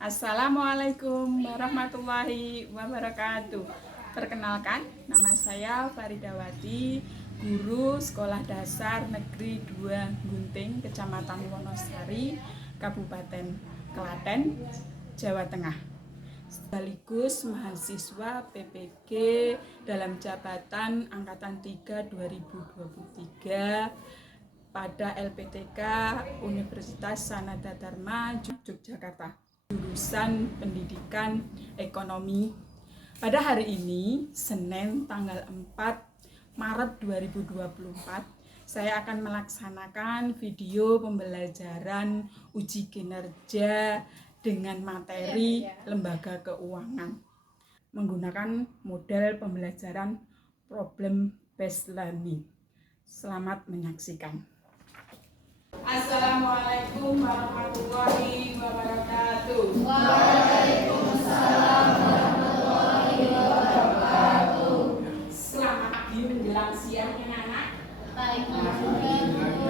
Assalamualaikum warahmatullahi wabarakatuh. Perkenalkan, nama saya Faridawati, guru Sekolah Dasar Negeri 2 Gunting, Kecamatan Wonosari, Kabupaten Klaten, Jawa Tengah. Sekaligus mahasiswa PPG dalam jabatan Angkatan 3 2023 pada LPTK Universitas Sanada Dharma Yogyakarta, jurusan Pendidikan Ekonomi. Pada hari ini, Senin tanggal 4 Maret 2024, saya akan melaksanakan video pembelajaran uji kinerja dengan materi lembaga keuangan menggunakan model pembelajaran problem based learning. Selamat menyaksikan. Assalamualaikum warahmatullahi wabarakatuh. Waalaikumsalam warahmatullahi wabarakatuh. Selamat pagi menjelang siang anak-anak. Baik,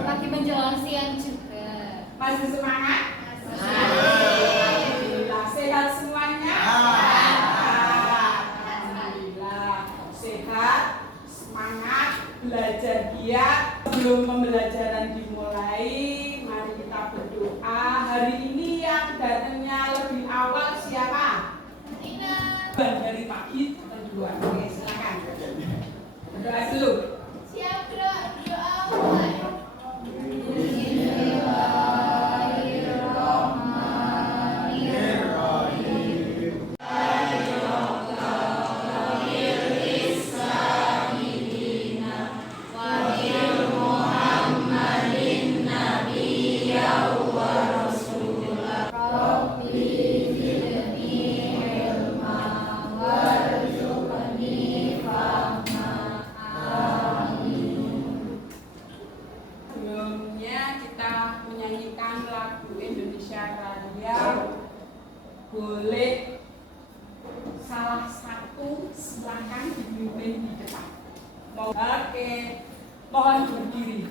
pagi menjelang siang juga. Masih semangat? Alhamdulillah. Sehat semuanya? Alhamdulillah. Sehat, semangat, belajar giat. Sebelum pembelajaran dimulai, mari kita berdoa. Hari ini yang datangnya lebih awal siapa? Dari pagi atau duluan? Oke, silakan. Berdoa dulu. Siap, doa mulai. Sebelumnya kita menyanyikan lagu Indonesia Raya. Boleh salah satu silakan dipimpin di depan. Oke, mohon berdiri.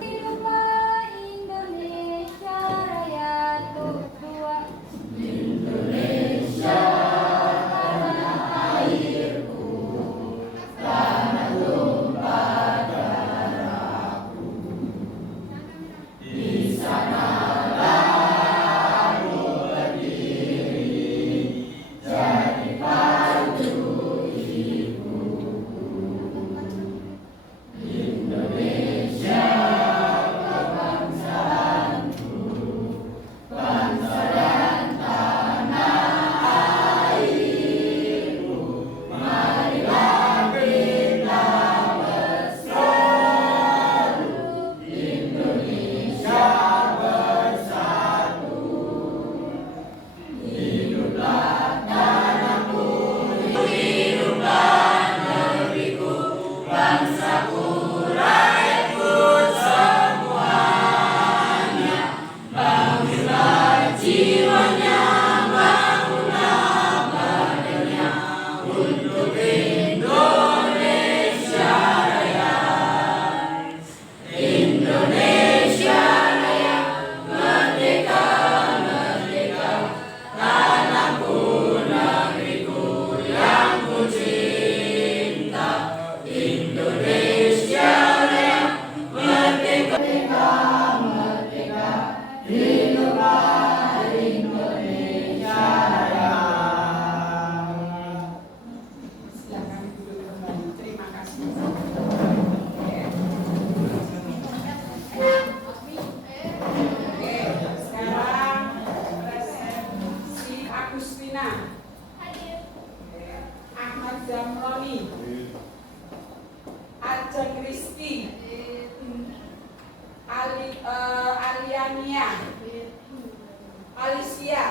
Hiduplah Indonesia Raya tua. Indonesia tanah airku, tanah tumpah darahku. Di sanalah aku berdiri, jadi padu ibuku. Indonesia kebangsaanku, bangsa dan tanah airku. Marilah kita bersatu, Indonesia bersatu. Hiduplah tanahku, hiduplah negeriku, bangsaku, rakyatku semuanya. Bangunlah jiwanya, bangunlah badannya untuk Indonesia Raya. Indonesia Raya, merdeka, merdeka, tanahku, negeriku yang ku cinta. Indonesia Raya, merdeka, merdeka, hiduplah Indonesia Raya. Silakan duduk kembali. Terima kasih. Oke, sekarang resepsi Agustina, Ahmad Zamroni, Ajeng Rizky, Aliania, Alicia,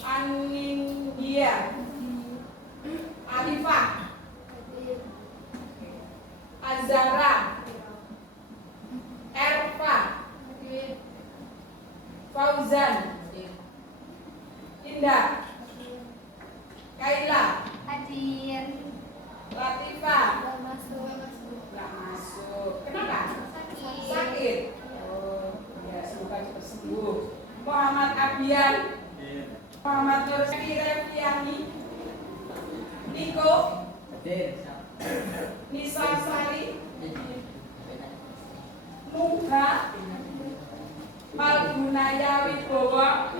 Anindya, Arifah, Azara, Erfa, Fauzan, Indah, Kaila, Hadir. Latifah. Masuk. Nggak masuk. Kenapa? Sakit. Sakit. Oh, ya. Ardian, Muhammad Nur Reviani, Niko, Nisa Sari, Muga, Malgunaya Wibowo,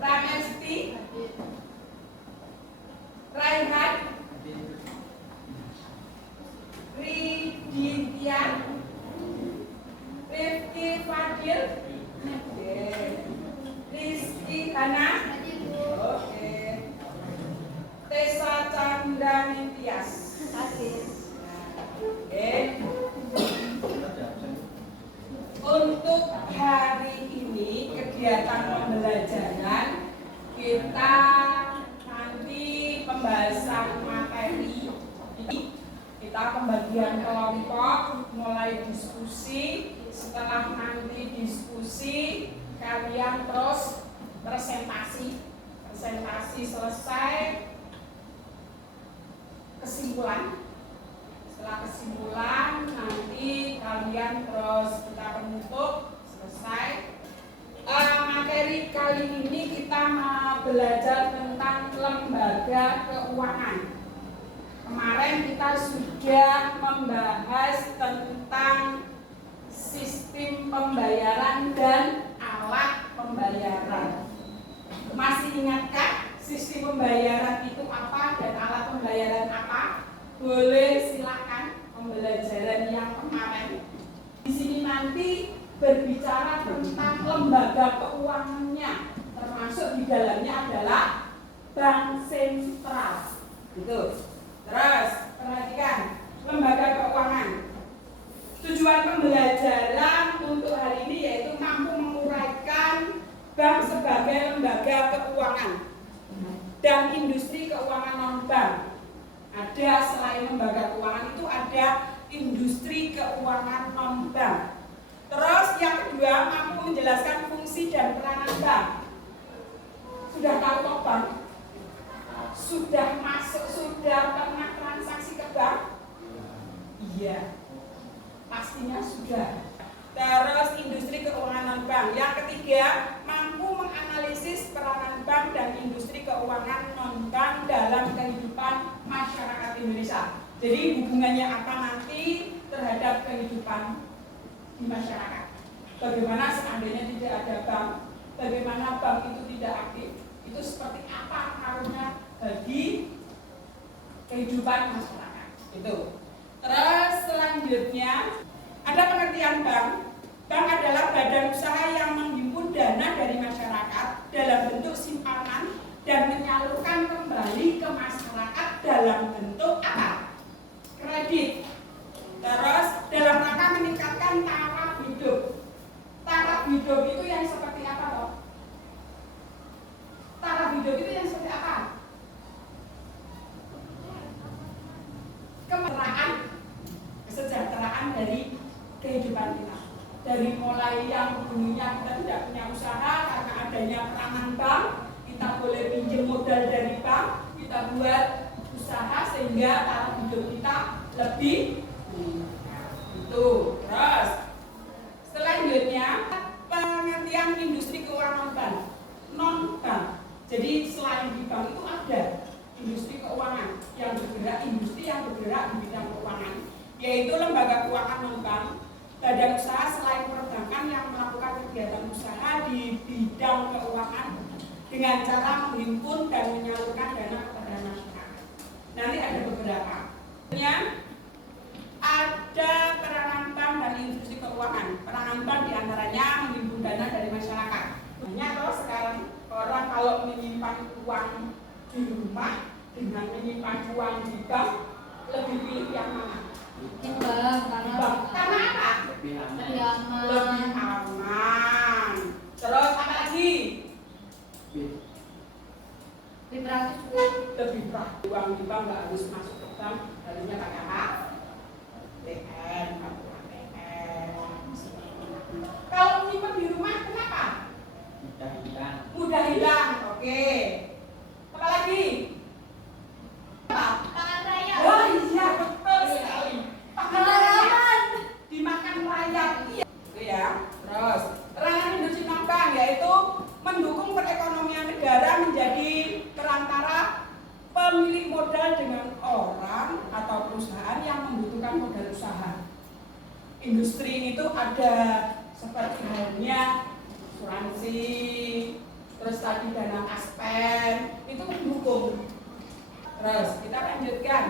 Pramesti, Raihan, Riditian, Rifki Fadil, Rizky Hana, Tessa Chandani Tias. Untuk hari ini kegiatan pembelajaran kita nanti pembahasan materi ini, kita pembagian kelompok, mulai diskusi. Setelah nanti diskusi kalian terus presentasi selesai, kesimpulan. Setelah kesimpulan nanti kalian terus kita penutup selesai. Materi kali ini kita mau belajar tentang lembaga keuangan. Kemarin kita sudah membahas tentang sistem pembayaran dan alat pembayaran. Masih ingatkah sistem pembayaran itu apa dan alat pembayaran apa? Boleh silakan pembelajaran yang kemarin. Di sini nanti berbicara tentang lembaga keuangannya, termasuk di dalamnya adalah bank sentral. Gitu. Terus perhatikan lembaga keuangan. Tujuan pembelajaran untuk hari ini yaitu mampu menguraikan bank sebagai lembaga keuangan dan industri keuangan non-bank. Ada selain lembaga keuangan itu ada industri keuangan non-bank. Terus yang kedua mampu menjelaskan fungsi dan peranan bank. Sudah tahu kok bank? Sudah masuk, sudah pernah transaksi ke bank? Iya. Pastinya sudah. Terus industri keuangan non-bank. Yang ketiga, mampu menganalisis peranan bank dan industri keuangan non-bank dalam kehidupan masyarakat Indonesia. Jadi hubungannya apa nanti terhadap kehidupan di masyarakat. Bagaimana seandainya tidak ada bank, bagaimana bank itu tidak aktif, itu seperti apa pengaruhnya bagi kehidupan masyarakat. Itu. Terus selanjutnya ada pengertian bank. Bank adalah badan usaha yang menghimpun dana dari masyarakat dalam bentuk simpanan dan menyalurkan kembali ke masyarakat dalam bentuk apa? Kredit. Terus dalam rangka meningkatkan taraf hidup. Taraf hidup itu yang seperti apa toh? Taraf hidup itu yang seperti apa? Kesejahteraan dari kehidupan kita. Dari mulai yang dulunya kita tidak punya usaha karena adanya peranan bank, kita boleh pinjam modal dari bank, kita buat usaha sehingga taraf hidup kita lebih itu. Terus selanjutnya pengertian industri keuangan bank, non bank. Jadi selain di bank itu ada industri keuangan yang bergerak, industri yang bergerak di bidang keuangan, yaitu lembaga keuangan non bank, badan usaha selain perbankan yang melakukan kegiatan usaha di bidang keuangan dengan cara menghimpun dan menyalurkan dana kepada masyarakat. Nanti ada beberapa. Ada peranan bank dan industri keuangan. Peranan bank diantaranya menghimpun dana dari masyarakat. Banyak loh sekarang orang kalau menyimpan uang di rumah dengan menyimpan uang di bank, lebih pilih yang mana? Bank. Karena apa? Lebih aman. Terus apa lagi? Lebih praktis. Uang di bank nggak harus masuk ke bank, harusnya pakai apa? ATM. Kalau menyimpan di rumah kenapa? Mudah hilang. Oke. Apa lagi? Apa? Tangan raya. Oh iya, betul sekali. Tangan raya. industri itu ada seperti halnya asuransi, terus tadi dana kaspen, itu mendukung. Terus kita lanjutkan.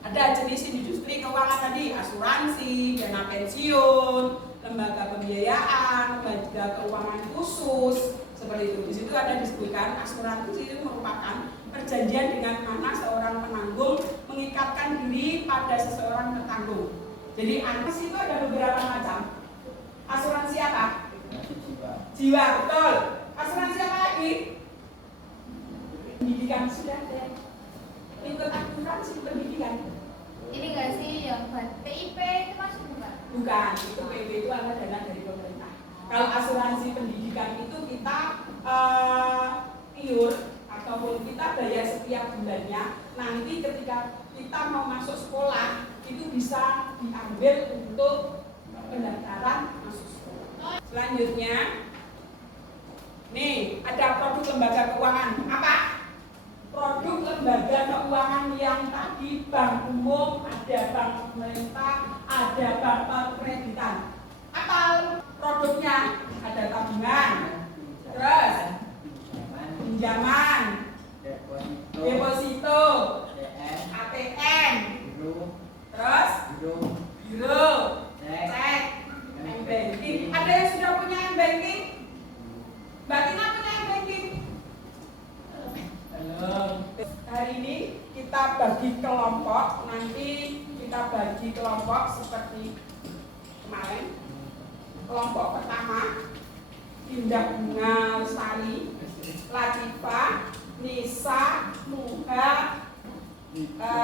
Ada jenis industri keuangan tadi, asuransi, dana pensiun, lembaga pembiayaan, lembaga keuangan khusus, seperti itu. Di situ ada disebutkan asuransi itu merupakan perjanjian dengan mana seorang penanggung mengikatkan diri pada seseorang tertanggung. Jadi asuransi itu ada beberapa macam. Asuransi apa? Jiwa, betul. Asuransi apa lagi? Pendidikan sudah ada. Ikut asuransi pendidikan. Ini enggak sih yang PIP itu masuk bukan? Bukan, itu PIP itu ada dana dari pemerintah. Kalau asuransi pendidikan itu kita pure ataupun kita bayar setiap bulannya. Nanti ketika kita mau masuk sekolah itu bisa diambil untuk pendaftaran masuk sekolah. Selanjutnya, nih ada produk lembaga keuangan. Apa? Produk lembaga keuangan yang tadi bank umum, ada bank pemerintah, ada bank kreditan. Apa produknya? Ada tabungan, terus pinjaman, deposito, ATM, terus biro, cek, m-banking. Ada yang sudah punya m-banking? Mbak Tina punya m-banking? Hari ini kita bagi kelompok, nanti kita bagi kelompok seperti kemarin. Kelompok pertama, Indah Bunga Lestari, Latifah, Nisa, Muha,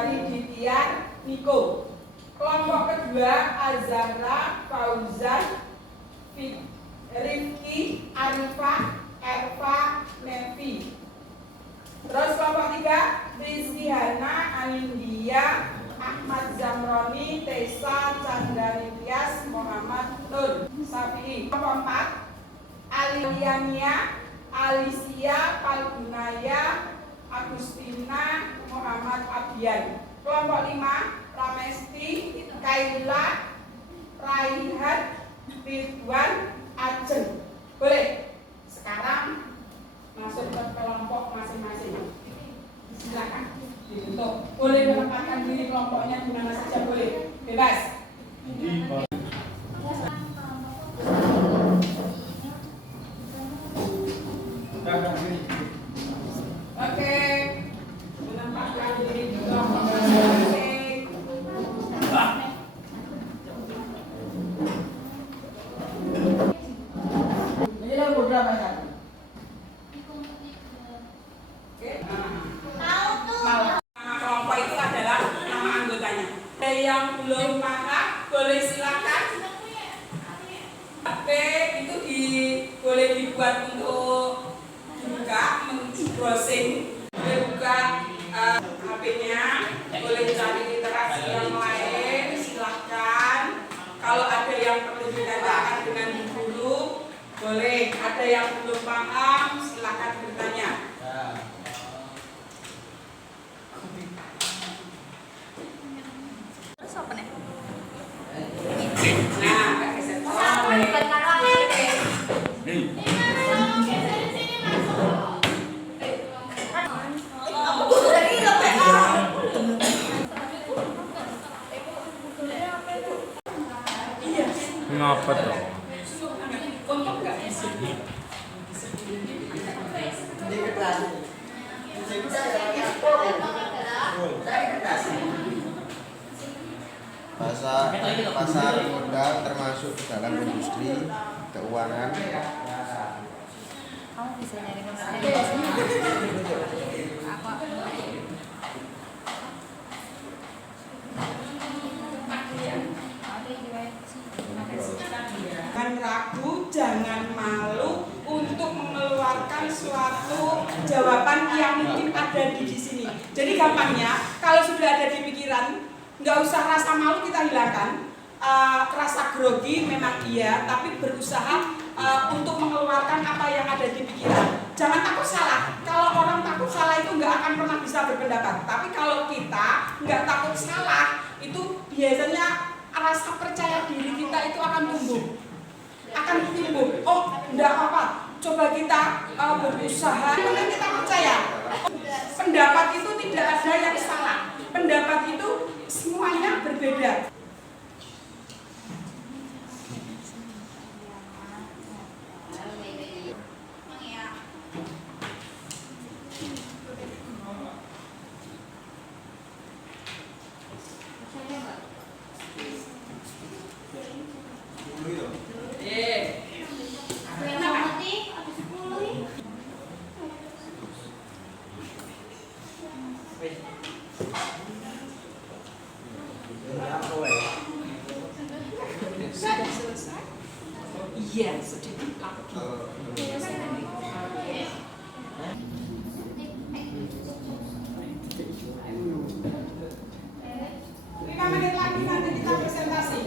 Riditian, Niko. Kelompok kedua, Azara, Fauzan, Rifki, Arifah, Erva, Nevi. Terus kelompok tiga, Rizkyana, Alindia, Ahmad Zamroni, Tessa, Chandra Nityas, Muhammad Nur Safi'i. Kelompok empat, Aliania, Alicia, Palgunaya, Agustina, Muhammad Abian. Kelompok lima, Ramesti, Kaila, Raihat, Ridwan, Ajeng. Boleh? Sekarang masuk ke kelompok masing-masing. Silakan dibentuk. Boleh menempatkan diri kelompoknya di mana saja, boleh. Bebas. Oke. Menempatkan diri di kelompok masing-masing. Menjelang berapa saat? Kelompok itu adalah nama anggotanya. Ada yang belum paham, boleh silakan. HP itu boleh dibuat untuk buka, browsing, boleh buka HP-nya, boleh cari literasi yang lain, silakan. Kalau ada yang perlu ditanyakan dengan guru, boleh. Ada yang belum paham, silakan bertanya. Ngapa tuh? Untuk nggak bisa. Pasar modal termasuk dalam industri keuangan. Kamu bisa nyari Jangan ragu, jangan malu untuk mengeluarkan suatu jawaban yang mungkin ada di sini. Jadi gampangnya, kalau sudah ada di pikiran, nggak usah rasa malu kita hilangkan. Rasa grogi memang iya, tapi berusaha untuk mengeluarkan apa yang ada di pikiran. Jangan takut salah. Kalau orang takut salah itu nggak akan pernah bisa berpendapat. Tapi kalau kita nggak takut salah, itu biasanya rasa percaya diri kita itu akan tumbuh. Oh, enggak apa-apa, coba kita berusaha, kemudian kita percaya. Pendapat itu tidak ada yang salah, pendapat itu semuanya berbeda. Sudah selesai? Iya, sedikit lagi. 5 menit lagi nanti kita presentasi.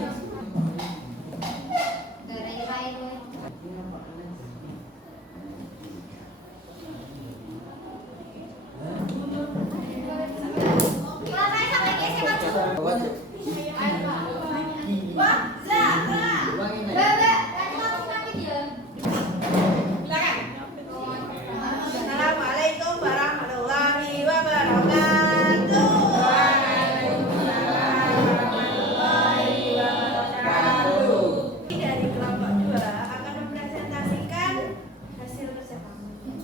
Assalamualaikum warahmatullahi wabarakatuh. Dari kelompok 2 akan mempresentasikan hasil kerja kami.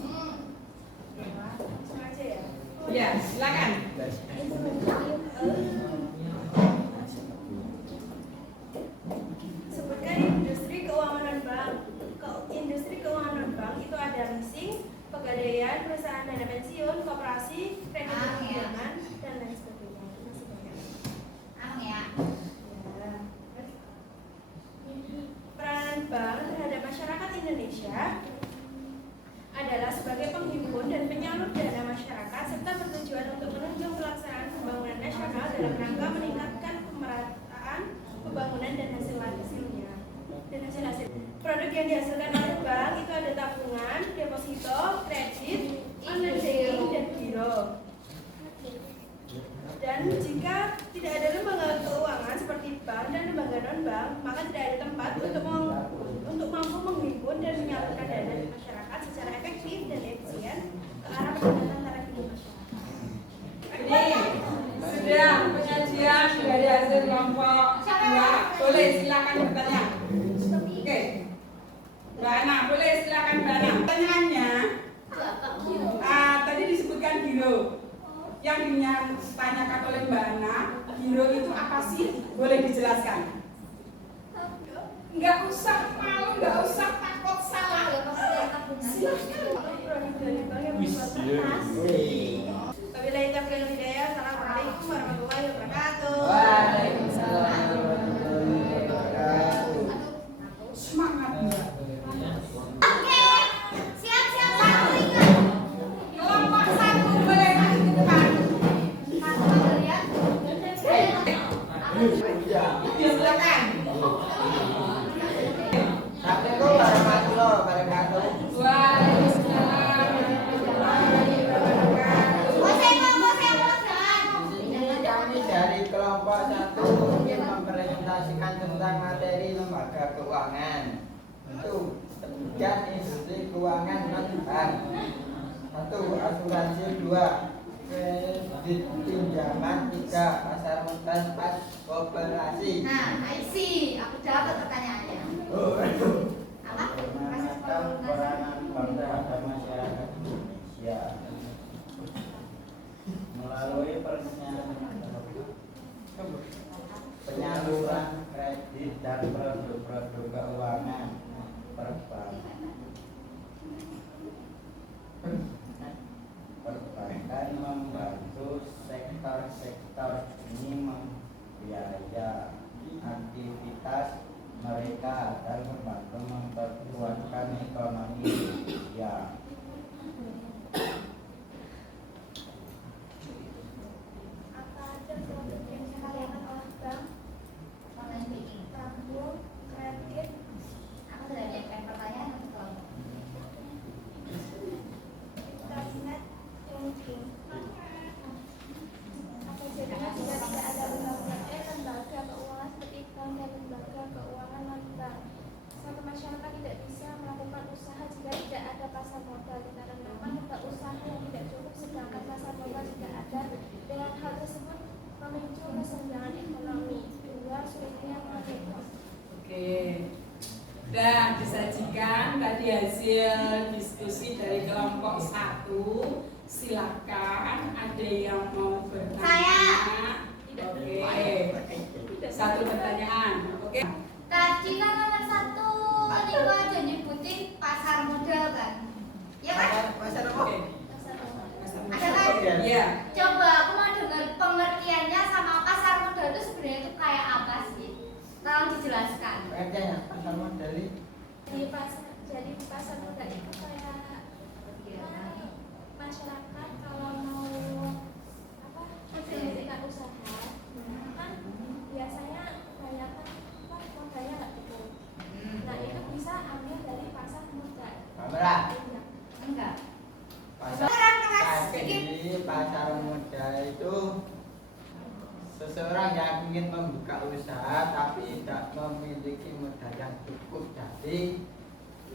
Sengaja ya? Ya, silakan. Sebutkan industri keuangan non-bank. Industri keuangan non-bank itu ada leasing, pegadaian, perusahaan dana pensiun, koperasi, kredit pinjaman, dan lain sebagainya. Masih banyak. Ya. Peranan bank terhadap masyarakat Indonesia adalah sebagai penghimpun dan penyalur dana masyarakat serta bertujuan untuk menunjang pelaksanaan pembangunan nasional dalam rangka meningkatkan pemerataan pembangunan dan hasil-hasilnya. Produk yang dihasilkan oleh bank itu ada tabungan, deposito, kredit, online banking, dan giro. Dan jika tidak ada lembaga keuangan seperti bank dan lembaga non-bank, maka tidak ada tempat untuk mampu menghimpun dan menyalurkan dana di masyarakat secara efektif dan efisien ke arah peningkatan taraf hidup masyarakat. Ini sudah penyajian dari hasil kelompok 2. Boleh silakan bertanya. Oke, Mbak Ana, boleh silakan Mbak Ana. Pertanyaannya, tadi disebutkan giro. Yang ditanyakan oleh Mbak Ana, giro itu apa sih? Boleh dijelaskan? Nggak usah malu, nggak usah takut salah. Produk dari bank yang membuat kertas. Wabillahi taufiq wal hidayah. Assalamualaikum warahmatullahi wabarakatuh. Waalaikumsalam warahmatullahi wabarakatuh. Semangat Mbak. Kelompok 1 boleh maju ke depan. Ya, silakan. Assalamualaikum warahmatullahi wabarakatuh. Waalaikumsalam warahmatullahi wabarakatuh. Di sini kami dari kelompok 1 ingin mempresentasikan tentang materi lembaga keuangan. Itu sebutkan industri keuangan non-bank. 1. Asuransi. 2. Kredit pinjaman. 3. Pasar modal. 4. Koperasi. Nah, I see. Aku dapat pertanyaannya. Apa? Mengenai peranan bank terhadap masyarakat Indonesia melalui penyaluran kredit dan produk-produk keuangan perbankan. Perbankan membantu sektor-sektor ini membiayai aktivitas mereka dan membantu memperkuatkan ekonomi Indonesia. Apa aja produk yang disediakan oleh bank? Tabung, kredit, tadi hasil diskusi dari kelompok 1. Silakan, ada yang mau bertanya? Oke. Satu pertanyaan. Oke. Tadi kan nomor 1 Niko aja nyebutin pasar modal kan? Ya kan? Pasar apa? Oke. Ada kan? Iya. Coba aku mau dengar pengertiannya sama pasar modal itu sebenarnya itu kayak apa sih? Tolong dijelaskan. Pengertiannya pasar modal ini Jadi pasar modal itu kayak masyarakat kalau mau mendirikan usaha kan biasanya kebanyakan modalnya nggak cukup. Nah itu bisa ambil dari pasar modal. Kamera. Enggak. Pasar Jadi pasar modal itu seseorang yang ingin membuka usaha tapi tidak memiliki modal yang cukup, jadi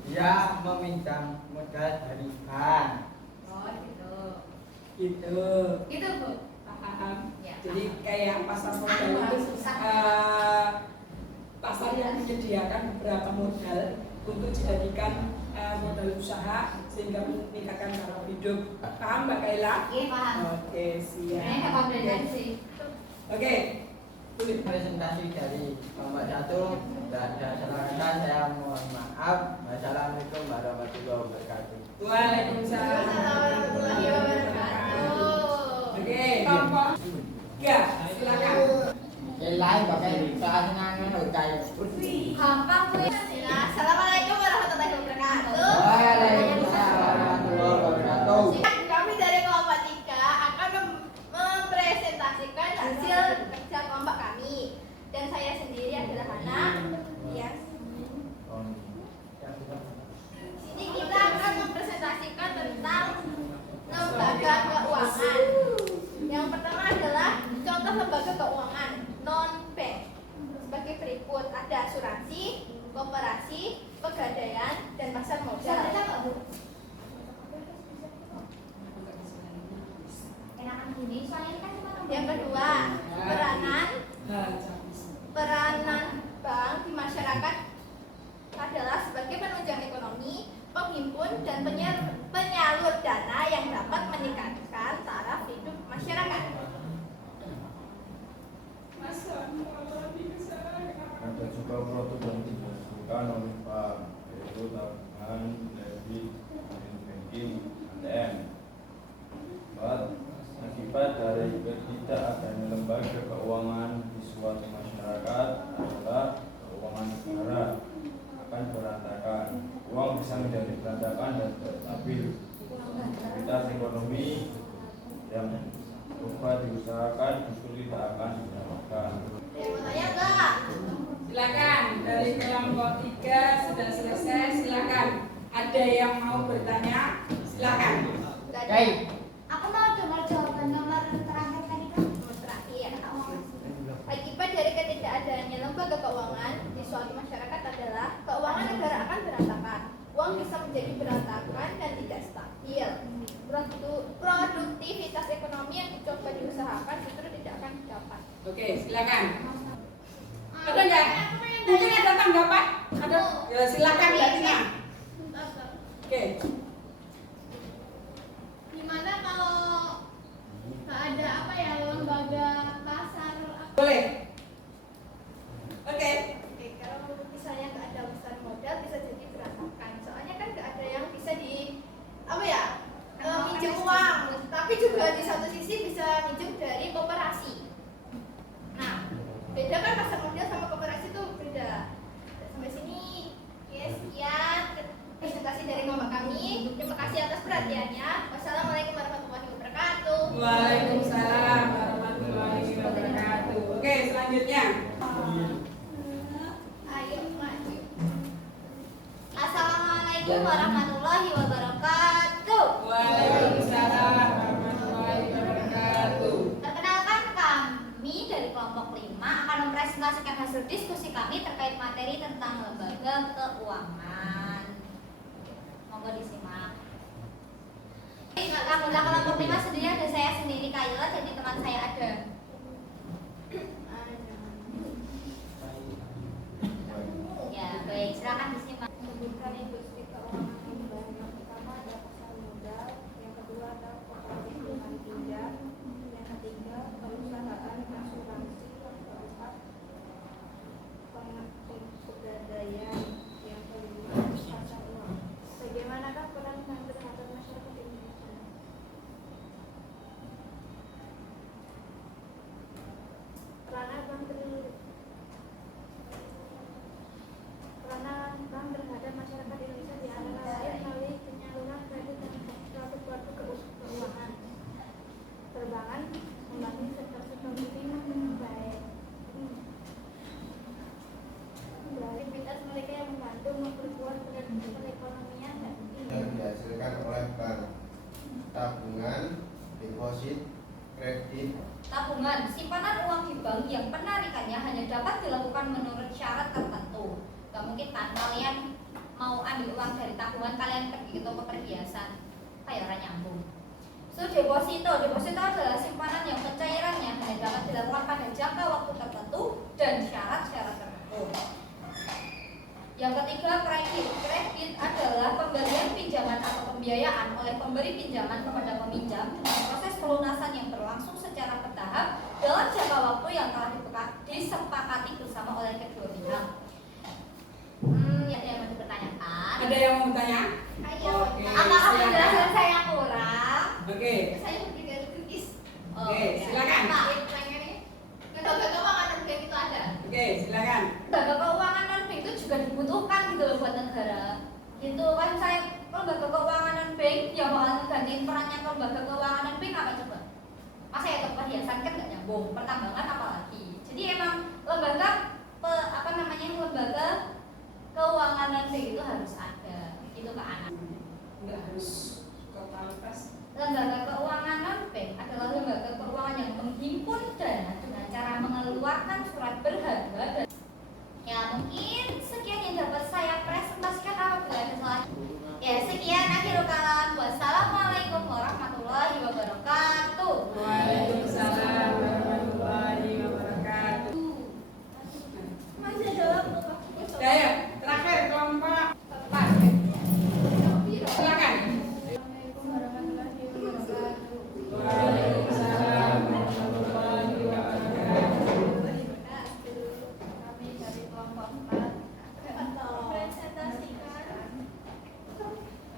dia meminjam modal dari bank. Oh gitu. Gitu. Gitu Bu. Paham. Ya. Jadi kayak pasar modal itu pasar yang menyediakan beberapa modal untuk dijadikan modal usaha sehingga meningkatkan taraf hidup. Paham Mbak Kaila? Iya paham. Oke, siap. Kayaknya nggak paham sih. Oke. Tulis. Presentasi dari kelompok 1 tidak ada salah, saya mohon maaf. Wassalamualaikum warahmatullahi wabarakatuh. Waalaikumsalam warahmatullahi wabarakatuh. Oke, kelompok 3, silakan. Lain pakai kelas ngangen ucai. Gampang Bu. Assalamualaikum warahmatullahi wabarakatuh. Waalaikumsalam warahmatullahi wabarakatuh. Kami dari kelompok 3 akan mempresentasikan hasil kerja kelompok kami. Dan saya sendiri adalah Hana. Yes. Sini kita akan mempresentasikan tentang lembaga keuangan. Yang pertama adalah contoh lembaga keuangan non-bank sebagai berikut: ada asuransi, koperasi, pegadaian, dan pasar modal. Enakan gini, soalnya ini kan cuma yang kedua, peranan bank di masyarakat adalah sebagai penunjang ekonomi, penghimpun, dan penyalur dana yang dapat meningkatkan taraf hidup masyarakat. Ada juga produk yang dihasilkan oleh bank, yaitu tabungan, debit, banking, ATM. Akibat dari tidak adanya lembaga keuangan di suatu masyarakat adalah keuangan negara akan berantakan. Uang bisa menjadi berantakan dan tidak stabil. Aktivitas ekonomi yang coba diusahakan justru tidak akan didapatkan. Silakan, dari kelompok 3 sudah selesai. Silakan, ada yang mau bertanya? Silakan. Aku mau dengar jawaban nomor terakhir tadi kan? Nomor terakhir. Akibat dari ketidakadanya lembaga keuangan di suatu masyarakat adalah keuangan negara akan berantakan. Uang bisa menjadi berantakan dan tidak stabil. Produktivitas ekonomi yang dicoba diusahakan justru tidak akan didapat. Oke, silakan. Ada nggak? Mungkin ada tanggapan? Ada? Ya, silakan Mbak Tina. Oke. Gimana kalau nggak ada apa ya lembaga pasar? Boleh. Oke. Kalau misalnya nggak ada pasar modal bisa jadi berantakan. Soalnya kan nggak ada yang bisa di apa ya minjem uang. Tapi juga di satu sisi bisa minjem dari koperasi. Nah, beda kan pasar modal sama koperasi itu beda. Sampai sini, yes, sekian presentasi dari kelompok kami. Terima kasih atas perhatiannya. Wassalamualaikum warahmatullahi wabarakatuh. Waalaikumsalam warahmatullahi wabarakatuh. Oke, selanjutnya. Ayo maju. Assalamualaikum warahmatullahi wabarakatuh. Waalaikumsalam warahmatullahi wabarakatuh. Perkenalkan, kami dari kelompok 5 akan mempresentasikan hasil diskusi kami terkait materi tentang lembaga keuangan. Monggo disimak. Anggota kelompok 5 sendiri ada saya sendiri Kayla, jadi teman saya ada. Ya, baik, silakan disimak. Industri keuangan dapat dilakukan menurut syarat tertentu. Gak mungkin kan kalian mau ambil uang dari tabungan kalian pergi ke toko perhiasan, kayak orang nyambung. So deposito adalah simpanan yang pencairannya hanya dapat dilakukan pada jangka waktu tertentu dan syarat-syarat tertentu. Yang ketiga, kredit adalah pemberian pinjaman atau pembiayaan oleh pemberi pinjaman kepada peminjam dengan proses pelunasan yang berlangsung secara bertahap dalam jangka waktu yang telah disepakati bersama oleh kedua pihak. Ada yang mau dipertanyakan? Ada yang mau bertanya? Ayo. Oke, Apakah silakan. penjelasan saya kurang? Oke, Saya bertiga kritis. Oke, ya. silakan. Pak, Lembaga keuangan dan bank itu ada. oke, silakan. lembaga keuangan non bank itu juga dibutuhkan gitu loh buat negara. Itu kan saya lembaga keuangan non bank yang bakal menggantiin perannya lembaga keuangan non bank apa coba? Masa ya ke perhiasan kan nggak nyambung, pertambangan apalagi. Jadi emang lembaga lembaga keuangan non bank itu harus ada. Itu ke anak. Enggak harus totalitas. Lembaga keuangan non bank adalah lembaga keuangan yang menghimpun dana dengan cara mengeluarkan surat berharga dan ya mungkin sekian yang dapat saya presentasikan apabila ada salah. Ya sekian akhirul kalam. Wassalamualaikum warahmatullahi wabarakatuh. Waalaikumsalam warahmatullahi wabarakatuh. Masih ada waktu Pak. Ya, ya. Terakhir kelompok 4. Silakan. Assalamualaikum warahmatullahi wabarakatuh. Waalaikumsalam warahmatullahi wabarakatuh. Kami dari kelompok 4 Presentasikan.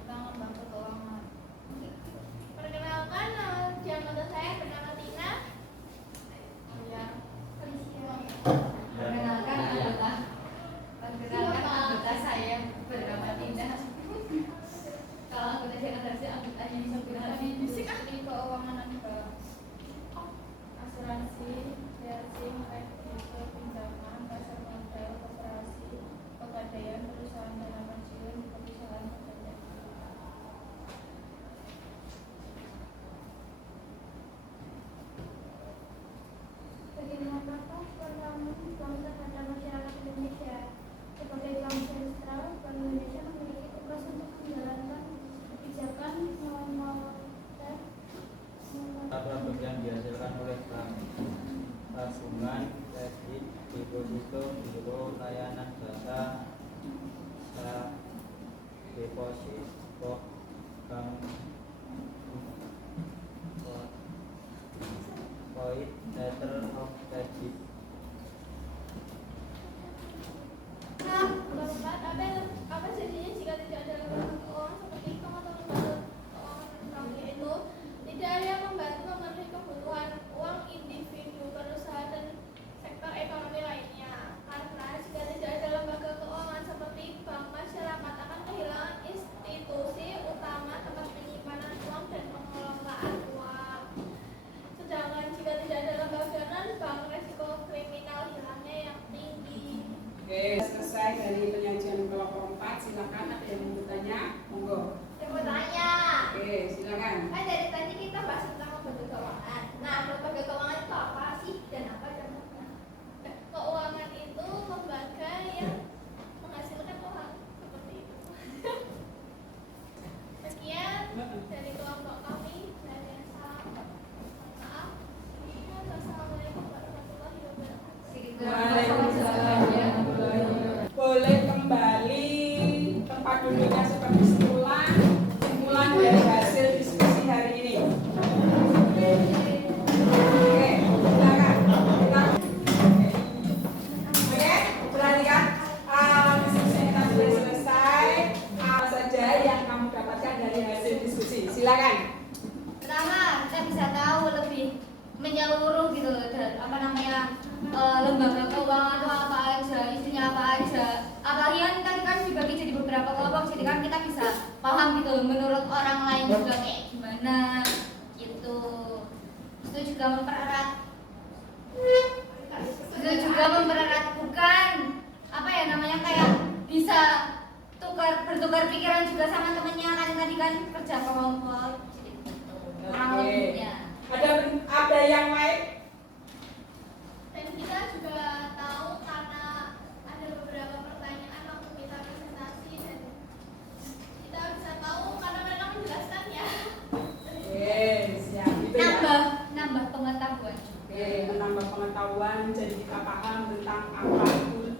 tentang lembaga keuangan. Perkenalkan, nama saya bernama Tina. Ya, Perkenalkan anggota saya bernama Tina. Kalau anggota saya anggotanya sebenarnya di keuangan negara, asuransi, leasing, kredit, pinjaman, pasar modal, koperasi, pegadaian, perusahaan dana pensiun, perusahaan pekerjaan. Bagaimanakah peran bank terhadap masyarakat Indonesia? Sebagai bank sentral, Bank Indonesia memiliki tugas untuk menjalankan kebijakan moneter Produk yang dihasilkan oleh bank, tabungan, kredit, deposito, biro, layanan jasa, deposito, bank, void, letter of credit. Nah, keempat, apa jadinya jika tidak ada lembaga keuangan seperti bank atau lembaga keuangan bank, yaitu tidak ada yang membantu memenuhi kebutuhan uang individu, perusahaan, dan sektor ekonomi lainnya. Karena jika tidak ada lembaga keuangan seperti bank, masyarakat akan kehilangan institusi utama tempat penyimpanan uang dan pengelolaan uang. Sedangkan jika tidak ada lembaga non-bank, resiko kriminal hilangnya yang tinggi. Oke, selesai dari penyajian kelompok 4. Silakan, ada yang mau bertanya? Monggo. Yang mau tanya, Oke, silakan. kan dari tadi kita bahas tentang lembaga keuangan. Nah, lembaga keuangan itu apa sih dan apa contohnya? Keuangan itu lembaga yang menghasilkan uang seperti itu. Sekian dari kelompok kami. Dari yang salah, maaf. Wassalamualaikum warahmatullahi wabarakatuh. Waalaikumsalam warahmatullahi wabarakatuh. Boleh kembali tempat duduknya seperti semula. Simpulan dari hasil diskusi hari ini. Oke, silakan. Oke, perhatikan. Diskusi kita sudah selesai. Apa saja yang kamu dapatkan dari hasil diskusi? Silakan. pertama kita bisa tahu lebih menyeluruh gitu loh dan apa namanya lembaga keuangan itu apa aja, isinya apa aja. Apalagi kan tadi kan dibagi jadi beberapa kelompok, jadi kan kita bisa paham gitu loh menurut orang lain juga kayak gimana gitu. Itu juga mempererat bukan apa ya namanya kayak bisa bertukar pikiran juga sama temennya kan tadi kan kerja kelompok jadi gitu. Kurang Oke. lebihnya. Ada yang lain? Dan kita juga tahu tentang apa itu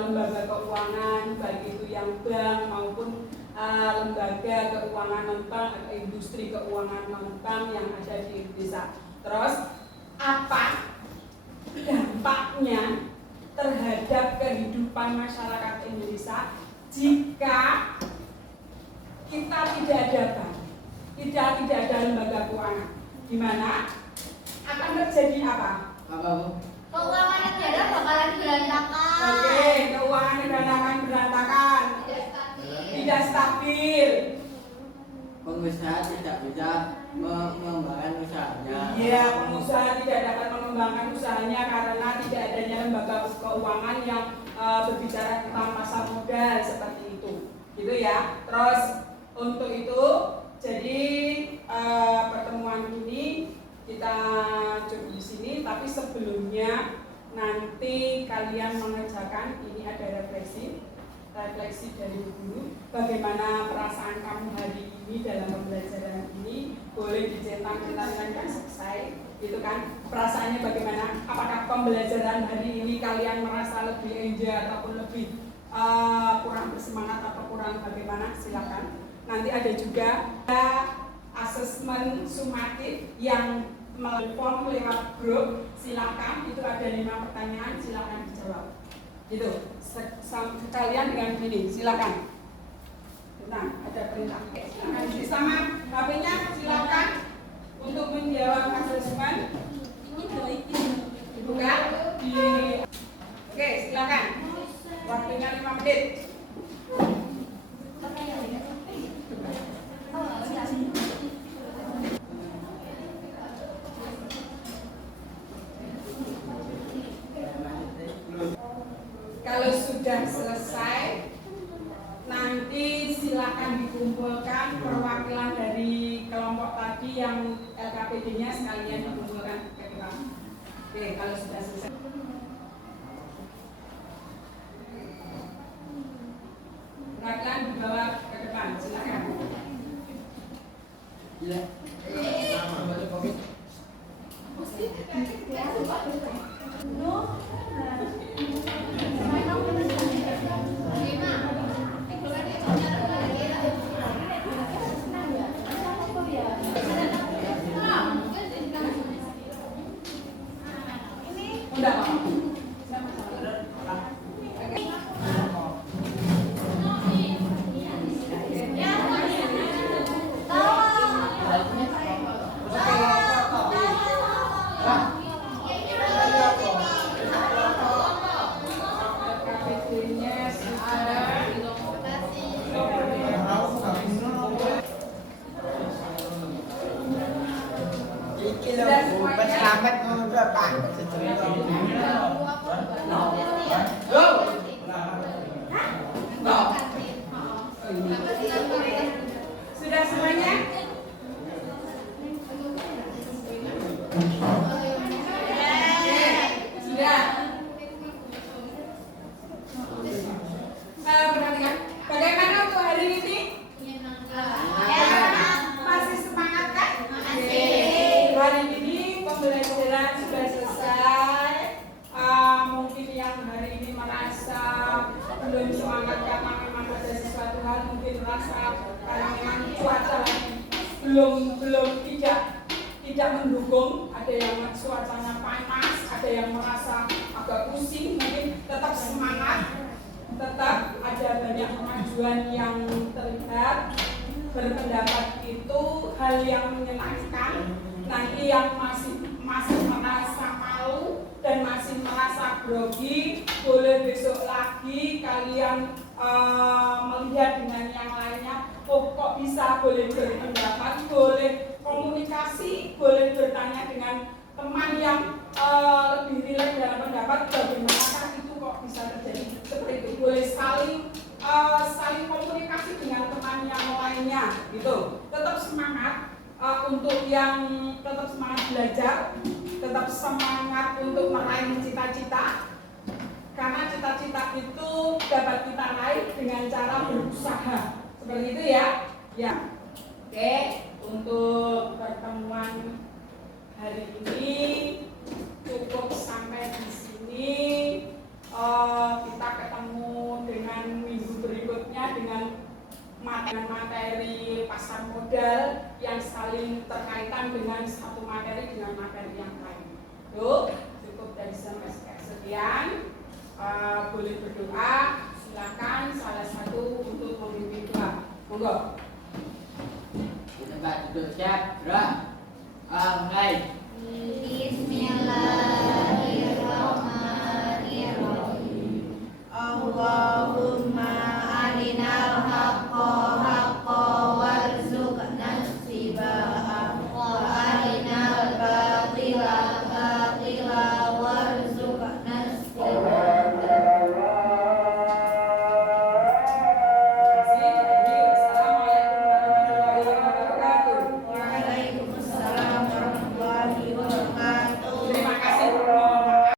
lembaga keuangan, baik itu yang bank maupun lembaga keuangan non-bank atau industri keuangan non-bank yang ada di Indonesia. Terus apa dampaknya terhadap kehidupan masyarakat Indonesia jika kita tidak ada bank, tidak ada lembaga keuangan, di mana akan terjadi apa? Keuangan negara bakalan berantakan. Oke, keuangan negara akan berantakan, tidak stabil. Pengusaha tidak bisa mengembangkan usahanya. Iya, pengusaha tidak dapat mengembangkan usahanya karena tidak adanya lembaga keuangan yang berbicara tentang pasar modal seperti itu, gitu ya. Terus untuk itu, jadi pertemuan ini kita coba di sini, tapi sebelumnya nanti kalian mengerjakan ini ada refleksi dari guru, bagaimana perasaan kamu hari ini dalam pembelajaran ini, boleh dicentang-centangkan kan selesai, gitu kan? Perasaannya bagaimana? Apakah pembelajaran hari ini kalian merasa lebih enjoy ataupun lebih kurang bersemangat atau kurang bagaimana? Silakan. Nanti ada juga asesmen sumatif yang melalui form lewat grup, silakan. Itu ada 5 pertanyaan, silakan dijawab. Gitu. Kalian dengan ini, silakan. Nah, ada perintah. Silakan isi sama HP-nya, silakan untuk menjawab asesmen. Dibuka di. Oke, silakan. Waktunya 5 menit. Kalau sudah selesai, nanti silakan dikumpulkan perwakilan dari kelompok tadi yang LKPD-nya sekalian dikumpulkan ke depan. Oke, kalau sudah selesai. Perwakilan dibawa ke depan, silakan. Iya. Udah, Pak. Sudah semuanya? Sudah. Perhatikan, bagaimana untuk hari ini? Masih semangat kan? Hari ini pembelajaran sudah selesai. Mungkin yang hari ini merasa belum semangat karena memang ada sesuatu hal, mungkin merasa karena memang cuaca lagi belum tidak mendukung, ada yang cuacanya panas, ada yang merasa agak pusing, mungkin tetap semangat, tetap ada banyak kemajuan yang terlihat. Berpendapat itu hal yang menyenangkan. Nanti yang masih merasa malu dan masih merasa grogi, boleh besok lagi kalian melihat dengan yang lainnya. Oh, kok bisa, boleh berpendapat, boleh komunikasi, boleh bertanya dengan teman yang lebih rileks dalam pendapat, bagaimana itu kok bisa terjadi seperti itu. Boleh saling komunikasi dengan teman yang lainnya, gitu. Tetap semangat untuk yang tetap semangat belajar, tetap semangat untuk meraih cita-cita. Karena cita-cita itu dapat kita raih dengan cara berusaha. Seperti itu ya. Ya. Oke, untuk pertemuan hari ini cukup sampai di sini. materi yang lain. Tuh, cukup dari sampai sekian. Boleh berdoa, silakan salah satu untuk memimpin doa. Monggo. Kita duduk siap, gerak. Mulai.